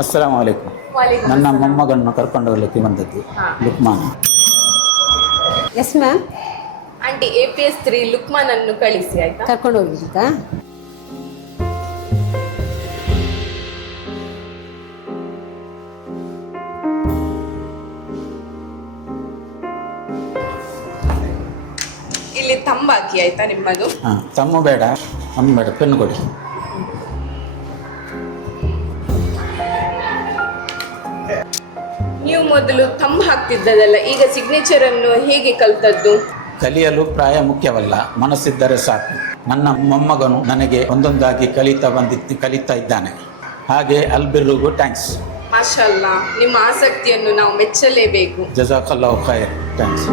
ಅಸ್ಸಲಾಮು ಅಲೈಕುಂ. ವಾಲೇಕುಂ ನನ್ನ ಅಸ್ಸಲಾಂ. ಮೊಮ್ಮಗನ್ನು ಕರ್ಕೊಂಡು ಹೋಗ್ಲಿಕ್ಕೆ ಬಂದದ್ದು Luqman. Yes ma'am. Aunty APS 3 Luqman ಅನ್ನು ಕಳಿಸಿ ಆಯ್ತಾ. ಕರ್ಕೊಂಡು ಹೋಗಿದ್ದಾ? ಇಲ್ಲಿ ತಂಬಾಕಿ ಆಯ್ತಾ ನಿಮ್ಮದು. ಹಾಂ, ತಮ್ಮ ಬೇಡ, ಅಮ್ಮ ಬೇಡ, ಪೆನ್ ಕೊಡಿ. ನೀವು ಮೊದಲು ತಂಬ ಹಾಕ್ತಿದ್ದದಲ್ಲ, ಈಗ ಸಿಗ್ನೇಚರ್ ಅನ್ನು ಹೇಗೆ ಕಲ್ತದ್ದು? ಕಲಿಯಲು ಪ್ರಾಯ ಮುಖ್ಯವಲ್ಲ, ಮನಸ್ಸಿದ್ದರೆ ಸಾಕು. ನನ್ನ ಮೊಮ್ಮಗನು ನನಗೆ ಒಂದೊಂದಾಗಿ ಕಲಿತಾ ಇದ್ದಾನೆ. ಹಾಗೆ ಅಲ್ಬಿರ್ರಿಗೂ ಥ್ಯಾಂಕ್ಸ್. ಮಾಷಾಲ್ಲಾ, ನಿಮ್ಮ ಆಸಕ್ತಿಯನ್ನು ನಾವು ಮೆಚ್ಚಲೇಬೇಕು. ಜಜಾಕಲ್ಲಾಹು ಖೈರ್. ಥ್ಯಾಂಕ್ಸ್.